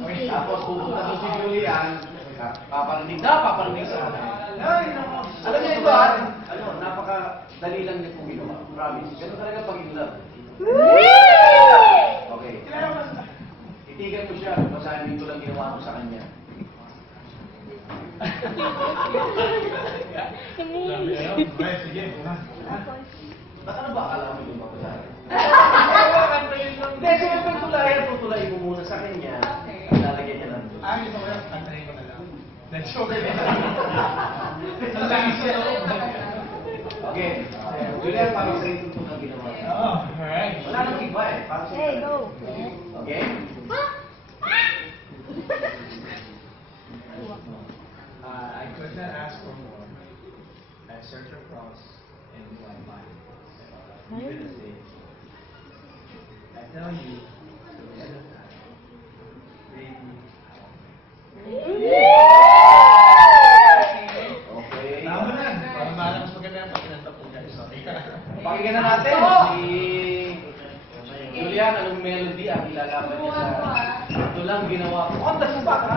Tapos pupunta doon si Julian, paparinig sa akin. Alam niyo ito napakadali lang niya kung ginawa. Promise. Ganun talaga pag in love. Okay. Titigan ko siya. Basahin ko lang ginawa ko sa kanya. Sige. Ba't ano ba akala mo yung babasahin? Hindi, siyempre tutulayin mo muna sa kanya. Lalagyan niya lang. Gusto ko yan. Kantahin ko na lang. Let's show me. Ang langis niya. Okay. Julian, parang sa ito itong ginawa. Alright. Wala nang iba eh. Parang sa Hey, go. Okay? I could not ask for more. I searched across and knew I find it. Even as they, I tell you, to the end of time, baby, Okay. tama na. Parang malang mas maganda yung pagkinanta po guys. Sorry. Pakinggan na natin si Julian, anong melody ang ilalaban niya sa ito lang ginawa ko. On the spot, ha?